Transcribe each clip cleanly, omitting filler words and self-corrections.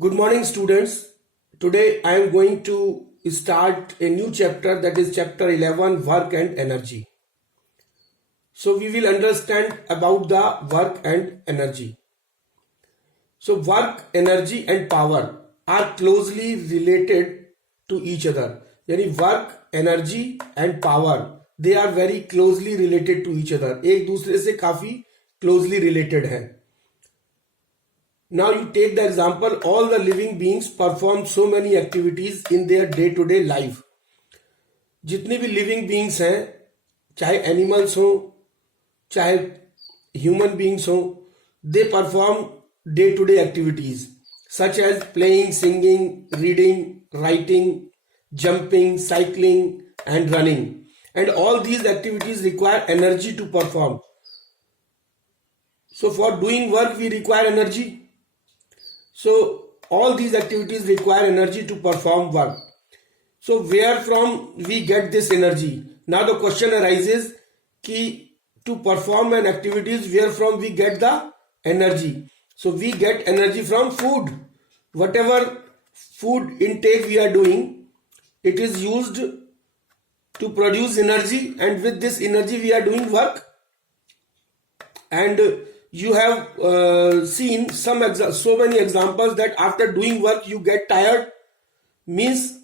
Good morning, students. Today I am going to start a new chapter, that is chapter 11, Work and Energy. So we will understand about the work and energy. So work, energy and power are closely related to each other. यानी work, energy and power, they are very closely related to each other. एक दूसरे से काफी closely related हैं. Now you take the example, all the living beings perform so many activities in their day-to-day life. जितनी भी living beings हैं, चाहे animals हो, चाहे human beings हो, they perform day-to-day activities such as playing, singing, reading, writing, jumping, cycling and running. And all these activities require energy to perform. So for doing work we require energy. So all these activities require energy to perform work. So where from we get this energy? Now the question arises कि to perform an activities where from we get the energy. So we get energy from food. Whatever food intake we are doing, it is used to produce energy, and with this energy we are doing work. And you have seen so many examples that after doing work you get tired, means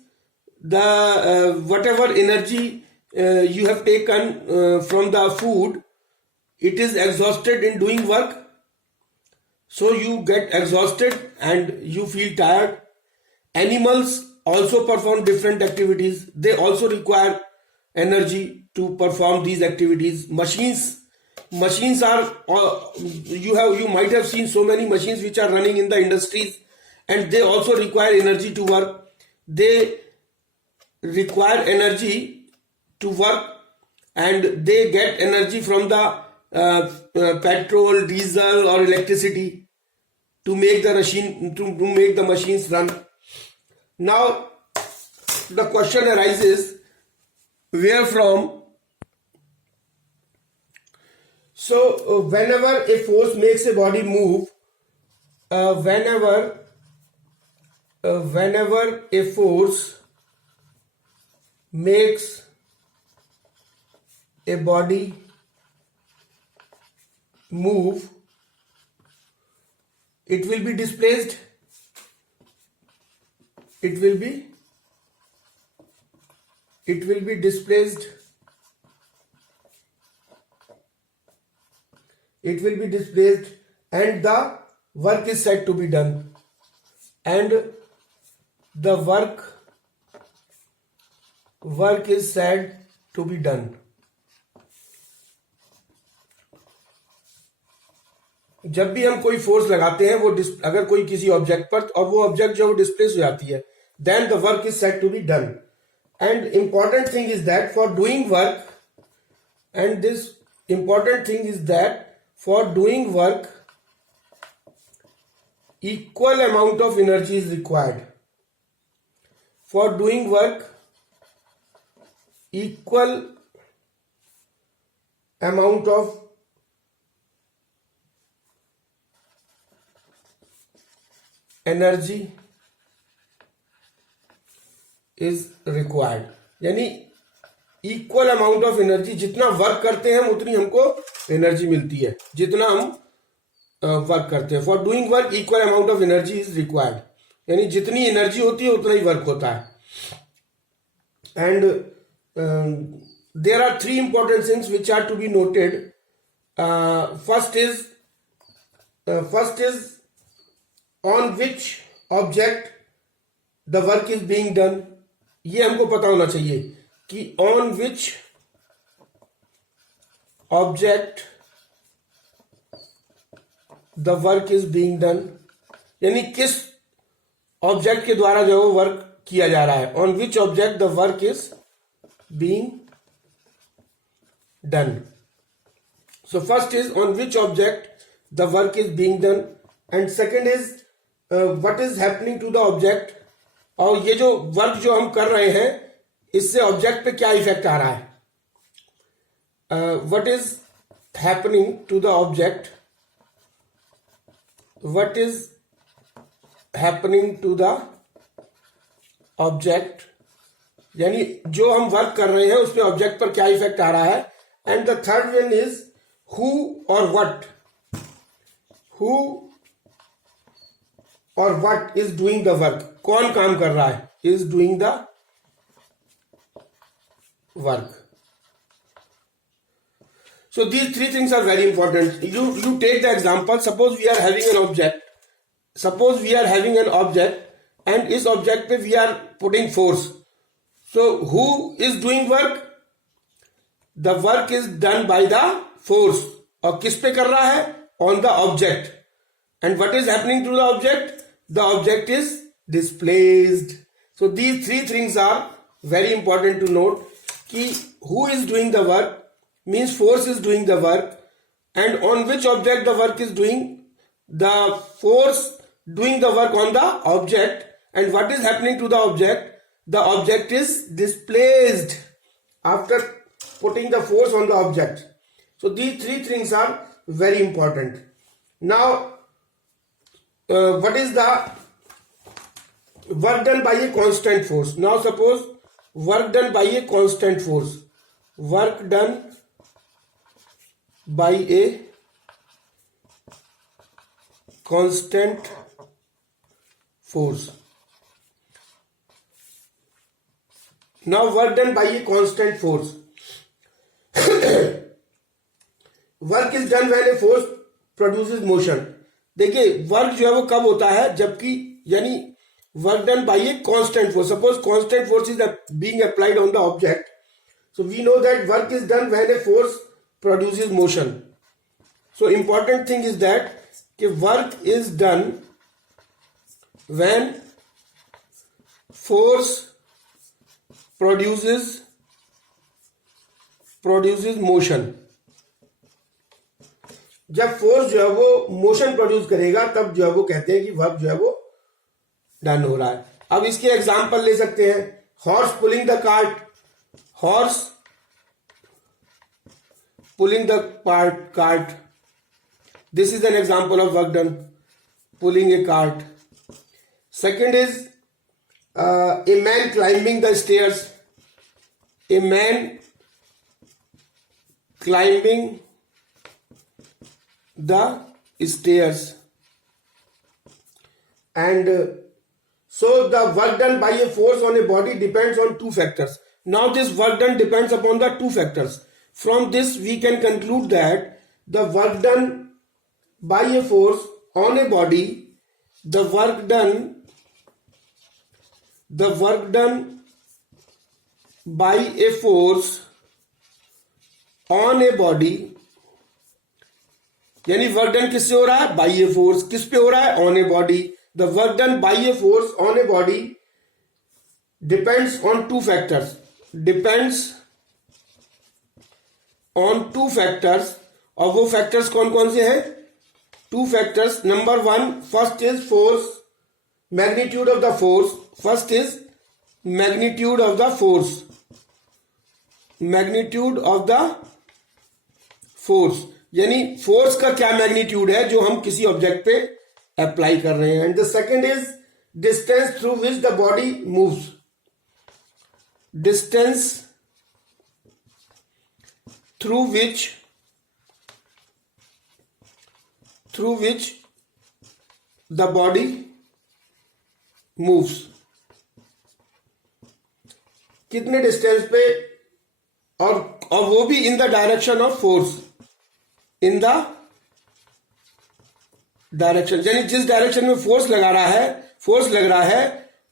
the whatever energy you have taken from the food, it is exhausted in doing work, so you get exhausted and you feel tired. Animals also perform different activities, they also require energy to perform these activities. Machines are you might have seen so many machines which are running in the industries, and they also require energy to work. They require energy to work, and they get energy from the petrol, diesel or electricity to make the machine to make the machines run. Now the question arises, where from? So whenever a force makes a body move, whenever a force makes a body move, it will be displaced. It will be displaced. It will be displaced, and the work is said to be done. And the work is said to be done. जब भी हम कोई force लगाते हैं, वो अगर कोई किसी ऑब्जेक्ट पर, और वो ऑब्जेक्ट जो डिस्प्लेस हो जाती है, then the work is said to be done. And important thing is that for doing work, and this important thing is that for doing work, equal amount of energy is required. For doing work, equal amount of energy is required. यानी equal amount of energy, जितना work करते हैं हम उतनी हमको energy मिलती है, जितना हम वर्क करते हैं. For doing work equal amount of energy is required, यानी जितनी एनर्जी होती है उतना ही वर्क होता है. And there are three important things which are to be noted. First is on which object the work is being done. ये हमको पता होना चाहिए कि on which object the work is being done, यानी किस ऑब्जेक्ट के द्वारा जो वर्क किया जा रहा है. On which object the work is being done. So first is on which object the work is being done, and second is what is happening to the object. और ये जो वर्क जो हम कर रहे हैं, इससे ऑब्जेक्ट पे क्या इफेक्ट आ रहा है. What is happening to the object, what is happening to the object, यानी जो हम वर्क कर रहे हैं उसमें ऑब्जेक्ट पर क्या इफेक्ट आ रहा है. And the third one is who और व्हाट. हु और what is doing the work, कौन काम कर रहा है, is doing the work. So these three things are very important. You take the example. Suppose we are having an object. Suppose we are having an object, and इस object पे we are putting force. So who is doing work? The work is done by the force. और किस पे कर रहा है? On the object. And what is happening to the object? The object is displaced. So these three things are very important to note. कि who is doing the work means force is doing the work, and on which object the work is doing, the force doing the work on the object, and what is happening to the object is displaced after putting the force on the object. So these three things are very important. Now what is the work done by a constant force? Now suppose work done by a constant force, work done by a constant force. Now work done by a constant force. Work is done when a force produces motion. देखिए work जो है वो कब होता है, जबकि यानी work done by a constant force. Suppose constant force is being applied on the object. So we know that work is done when a force produces motion. So important thing is that work is done when force produces motion. जब force जो है वो motion produce करेगा तब जो है वो कहते हैं कि वर्क जो है वो डन हो रहा है. अब इसके एग्जांपल ले सकते हैं. Horse pulling the cart. Horse pulling the cart. This is an example of work done, pulling a cart. Second is a man climbing the stairs. A man climbing the stairs. And so the work done by a force on a body depends on two factors. Now this work done depends upon the two factors. From this we can conclude that the work done by a force on a body, the work done by a force on a body, यानी work done किससे हो रहा है, by a force. किस पे हो रहा है, on a body. The work done by a force on a body depends on two factors. Depends on two factors. और वो फैक्टर्स कौन कौन से हैं, two factors. Number one, first is force, magnitude of the force. First is magnitude of the force. Magnitude of the force यानी force का क्या magnitude है जो हम किसी ऑब्जेक्ट पे अप्लाई कर रहे हैं. And the second is distance through which the body moves. Distance through which the body moves. कितने डिस्टेंस पे, और वो भी in the direction of force. In the direction यानी जिस डायरेक्शन में फोर्स लग रहा है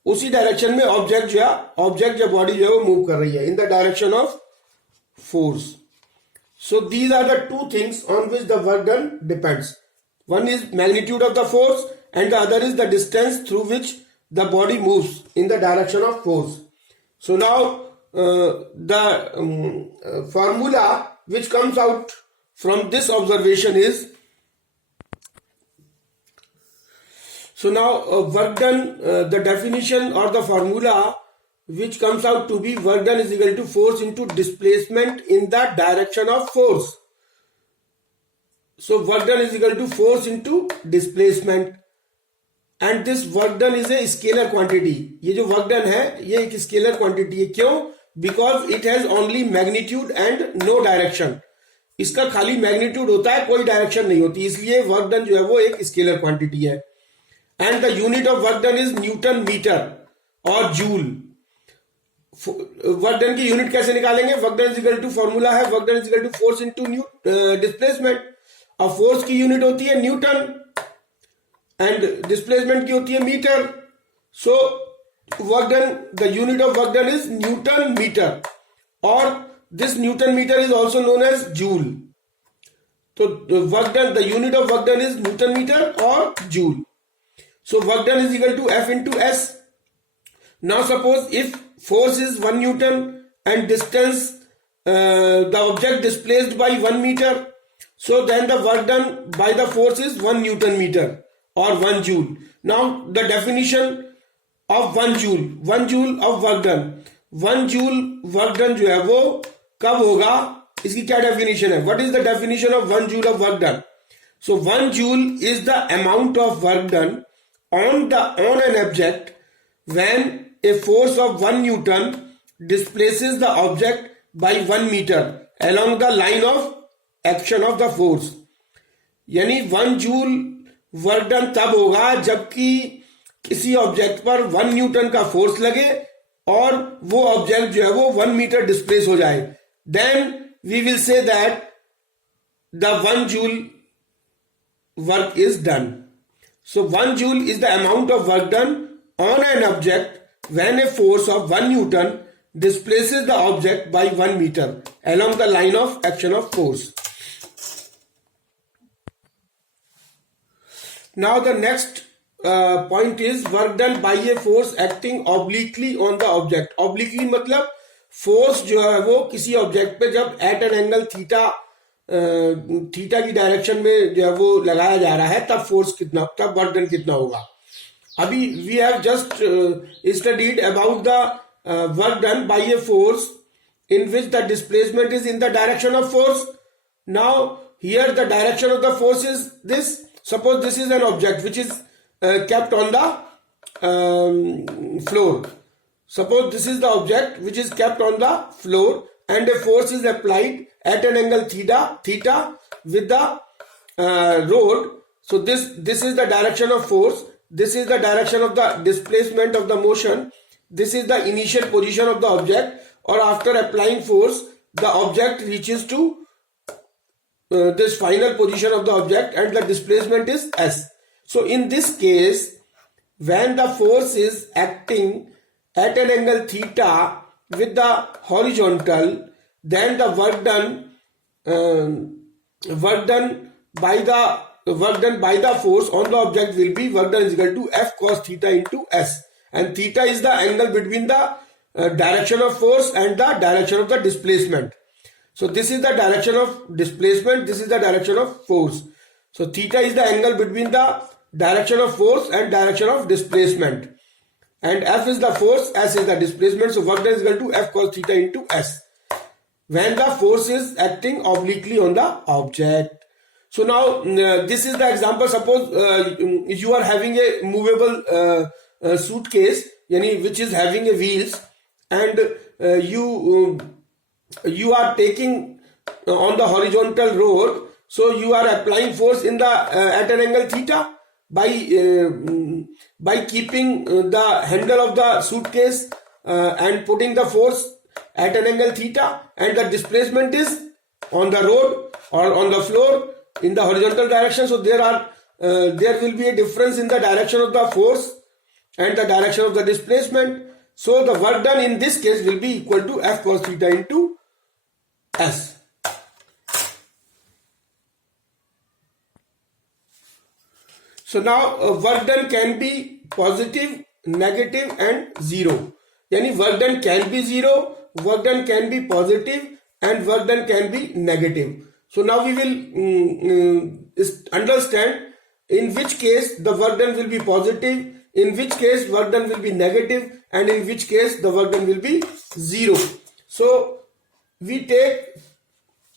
उसी डायरेक्शन में ऑब्जेक्ट या बॉडी जो है वो मूव कर रही है, in the direction of force. So these are the two things on which the work done depends. One is magnitude of the force and the other is the distance through which the body moves in the direction of force. So now the formula which comes out from this observation is, so now work done, the definition or the formula which comes out to be work done is equal to force into displacement in the direction of force. So work done is equal to force into displacement, and this work done is a scalar quantity. ये जो work done है ये एक scalar quantity है. क्यों? Because it has only magnitude and no direction. इसका खाली magnitude होता है, कोई डायरेक्शन नहीं होती, इसलिए वर्क डन जो है वो एक स्केलर क्वांटिटी है. And the unit of work done is newton metre और जूल. वर्क डन की यूनिट कैसे निकालेंगे? Work done is equal to formula है work done is equal to force into displacement. और फोर्स की यूनिट होती है न्यूटन एंड डिस्प्लेसमेंट की होती है metre. So work done, the unit of work done is newton metre और this Newton meter is also known as joule. So the work done, the unit of work done is Newton meter or joule. So work done is equal to F into S. Now suppose if force is 1 Newton and distance the object displaced by 1 meter, so then the work done by the force is 1 Newton meter or 1 joule. Now the definition of 1 joule of work done. 1 joule work done जो है वो कब होगा, इसकी क्या definition है? What is the definition of 1 joule of work done? So 1 joule is the amount of work done on an object when a force of 1 newton displaces the object by 1 metre along the line of action of the force. यानी 1 joule work done तब होगा जबकि किसी object पर 1 Newton का force लगे और वो ऑब्जेक्ट जो है वो 1 मीटर डिस्प्लेस हो जाए. Then we will say that the 1 joule work is done. So 1 joule is the amount of work done on an object when a force of 1 Newton displaces the object by 1 meter along the line of action of force. Now the next point is work done by a force acting obliquely on the object. Obliquely मतलब force जो है वो किसी object पे जब eight an angle theta की direction में जो है वो लगाया जा रहा है तब फोर्स कितना, तब वर्क डन कितना होगा. अभी we have just studied about the work done by a force in which the displacement is in the direction of force. Now here the direction of the force is this. Suppose this is an object which is kept on the floor. Suppose this is the object which is kept on the floor and a force is applied at an angle theta with the rod. So this is the direction of force. This is the direction of the displacement of the motion. This is the initial position of the object. Or after applying force, the object reaches to this final position of the object and the displacement is S. So in this case, when the force is acting at an angle theta with the horizontal, then the work done by the force on the object will be work done is equal to F cos theta into S, and theta is the angle between the direction of force and the direction of the displacement. So this is the direction of displacement, this is the direction of force. So theta is the angle between the direction of force and direction of displacement. And F is the force, S is the displacement. So work done is equal to F cos theta into S when the force is acting obliquely on the object. So now this is the example. Suppose you are having a movable suitcase, yani which is having a wheels, and you are taking on the horizontal road. So you are applying force in the at an angle theta by keeping the handle of the suitcase and putting the force at an angle theta, and the displacement is on the road or on the floor in the horizontal direction. So there will be a difference in the direction of the force and the direction of the displacement. So the work done in this case will be equal to F cos theta into S. So now work done can be positive, negative and zero. Yani work done can be zero, work done can be positive and work done can be negative. So now we will understand in which case the work done will be positive, in which case work done will be negative, and in which case the work done will be zero. So we take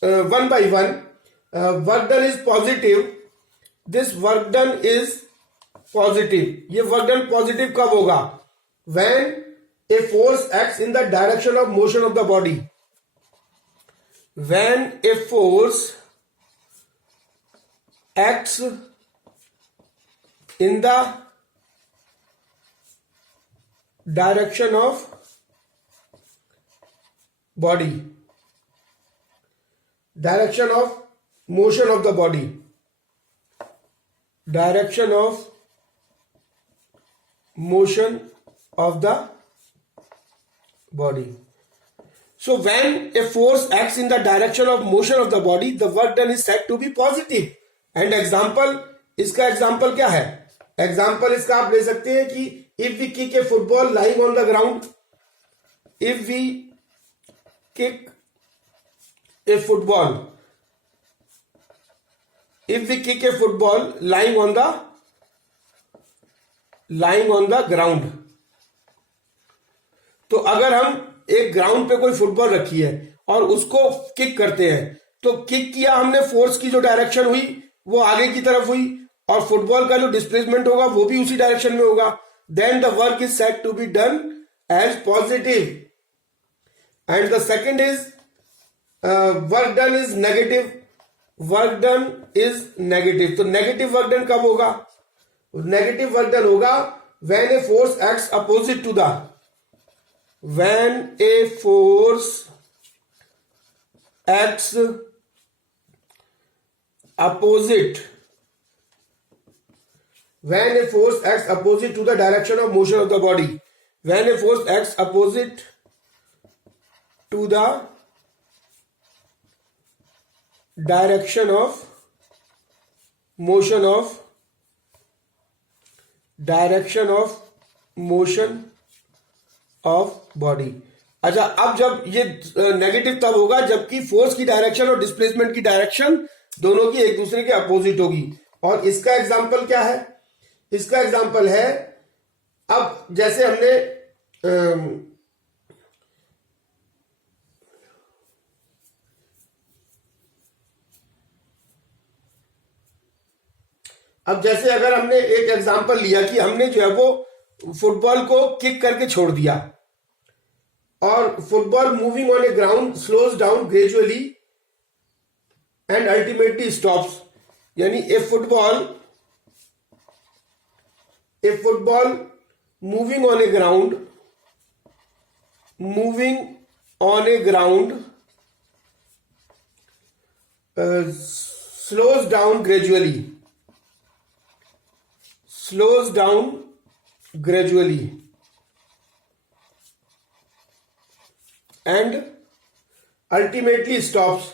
one by one. Work done is positive. This work done is positive. ये work done positive कब होगा? When a force acts in the direction of motion of the body. When a force acts in the direction of body, direction of motion of the body, direction of motion of the body. So when a force acts in the direction of motion of the body, the work done is said to be positive. And example, इसका example क्या है? Example इसका आप ले सकते हैं कि if we kick a football lying on the ground, if we kick a football, if we kick a football lying on the ground, तो अगर हम एक ग्राउंड पे कोई फुटबॉल रखी है और उसको किक करते हैं, तो किक किया हमने, फोर्स की जो डायरेक्शन हुई वो आगे की तरफ हुई और फुटबॉल का जो डिस्प्लेसमेंट होगा वो भी उसी डायरेक्शन में होगा, then the work is said to be done as positive. And the second is work done is negative. Work done is negative. तो negative work done कब होगा? Negative work done होगा when a force acts opposite to the, when a force acts opposite, when a force acts opposite to the direction of motion of the body. When a force acts opposite to the direction of motion of body. अच्छा, अब जब ये negative तब होगा जबकि force की direction और displacement की डायरेक्शन दोनों की एक दूसरे के अपोजिट होगी. और इसका एग्जांपल क्या है? इसका एग्जांपल है, अब जैसे हमने अब जैसे अगर हमने एक एग्जांपल लिया कि हमने जो है वो फुटबॉल को किक करके छोड़ दिया और football moving on a ground slows down gradually and ultimately stops. यानी a football moving on a ground slows down gradually and ultimately stops.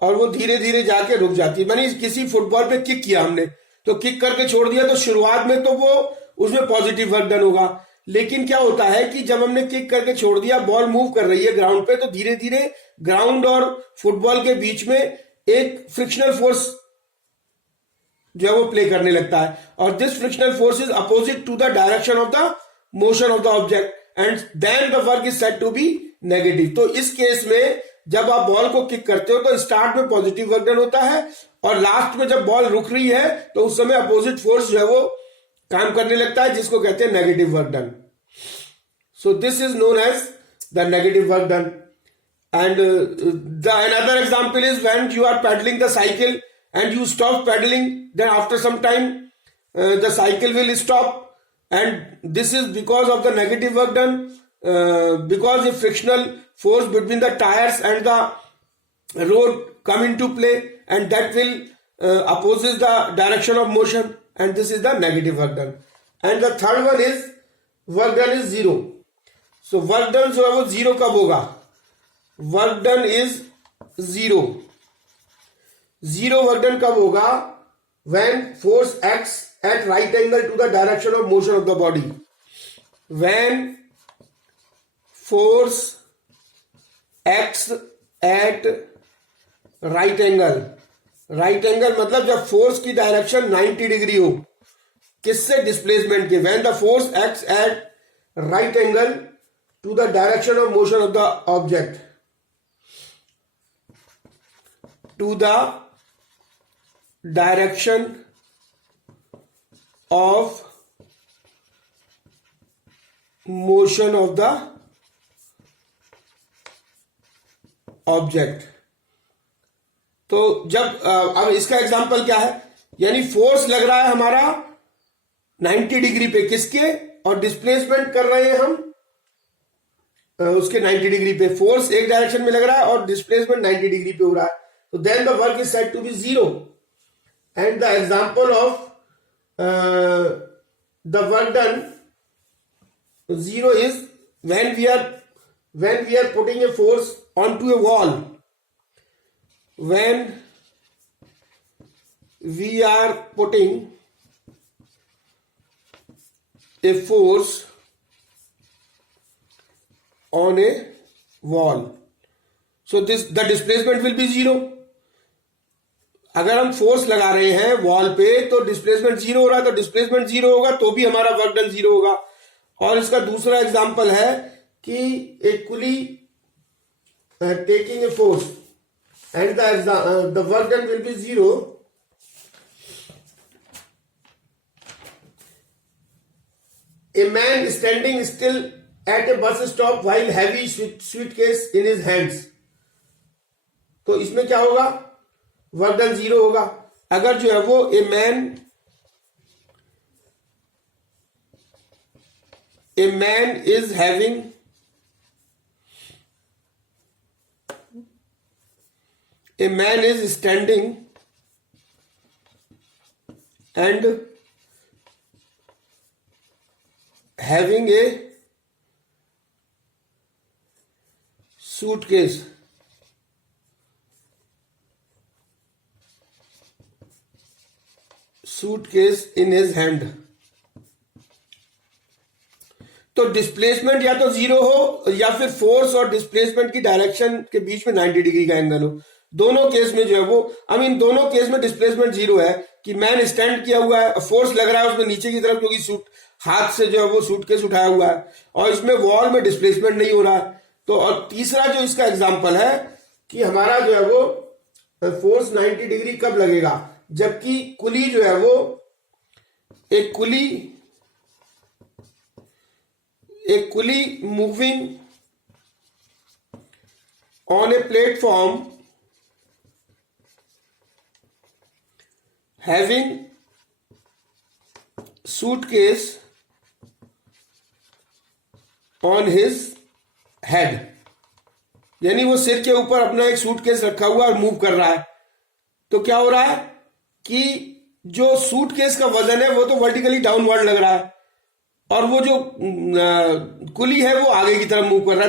और वो धीरे धीरे जाके रुक जाती है. मानी किसी फुटबॉल पे किक किया हमने, तो किक करके छोड़ दिया, तो शुरुआत में तो वो उसमें पॉजिटिव वर्क डन होगा. लेकिन क्या होता है कि जब हमने किक करके छोड़ दिया, बॉल मूव कर रही है ग्राउंड पे, तो धीरे धीरे ग्राउंड और फुटबॉल के बीच में एक फ्रिक्शनल फोर्स जो है वो प्ले करने लगता है. और this frictional force is opposite to the direction of the motion of the object and then the work is said to be negative. तो इस केस में जब आप बॉल को किक करते हो तो स्टार्ट में पॉजिटिव वर्क डन होता है और लास्ट में जब बॉल रुक रही है तो उस समय अपोजिट फोर्स जो है वो काम करने लगता है, जिसको कहते हैं negative work done. So this is known as the negative work done. And the another example is when you are pedaling the cycle and you stop pedaling, then after some time the cycle will stop, and this is because of the negative work done, because the frictional force between the tires and the road come into play, and that will opposes the direction of motion, and this is the negative work done. And the third one is work done is zero. So work done जो है वो zero कब होगा? Work done is zero. Zero work done कब होगा? When force acts at right angle to the direction of motion of the body. When force acts at right angle. Right angle मतलब जब force की direction 90 degree हो. किससे? Displacement के. When the force acts at right angle to the direction of motion of the object, to the direction of motion of the object. तो जब अब इसका एग्जांपल क्या है, यानी फोर्स लग रहा है हमारा 90 डिग्री पे किसके, और डिस्प्लेसमेंट कर रहे हैं हम उसके 90 डिग्री पे। फोर्स एक डायरेक्शन में लग रहा है और डिस्प्लेसमेंट 90 डिग्री पे हो रहा है, तो then the work is said to be zero. And the example of the work done zero is when we are putting a force onto a wall. When we are putting a force on a wall, so the displacement will be zero. अगर हम force लगा रहे हैं wall पे तो displacement zero हो रहा है, तो डिस्प्लेसमेंट जीरो होगा तो भी हमारा वर्क डन जीरो होगा। और इसका दूसरा एग्जांपल है कि एक coolie taking a force and the work done will be zero. A man standing still at a bus stop while heavy suitcase in his hands, तो इसमें क्या होगा, वर्क डन जीरो होगा। अगर जो है वो ए man is having a man is standing and having a suitcase in his hand, तो डिस्प्लेसमेंट या तो जीरो हो या फिर फोर्स और डिस्प्लेसमेंट की डायरेक्शन के बीच में 90 डिग्री का एंगल हो। दोनों केस में जो है वो, अब इन दोनों केस में डिस्प्लेसमेंट जीरो है कि मैन स्टैंड किया हुआ है, फोर्स लग रहा है उसमें नीचे की तरफ क्योंकि सूट हाथ से जो है वो सूटकेस उठाया हुआ है, और इसमें वॉल में डिस्प्लेसमेंट नहीं हो रहा है। तो और तीसरा जो इसका एग्जाम्पल है कि हमारा जो है वो फोर्स 90 डिग्री कब लगेगा, जबकि कुली जो है वो एक coolie moving on a platform having suitcase on his head, यानी वो सिर के ऊपर अपना एक सूटकेस रखा हुआ और मूव कर रहा है। तो क्या हो रहा है कि जो सूटकेस का वजन है वो तो वर्टिकली डाउनवर्ड लग रहा है और वो जो कुली है वो आगे की तरफ मूव कर रहा है।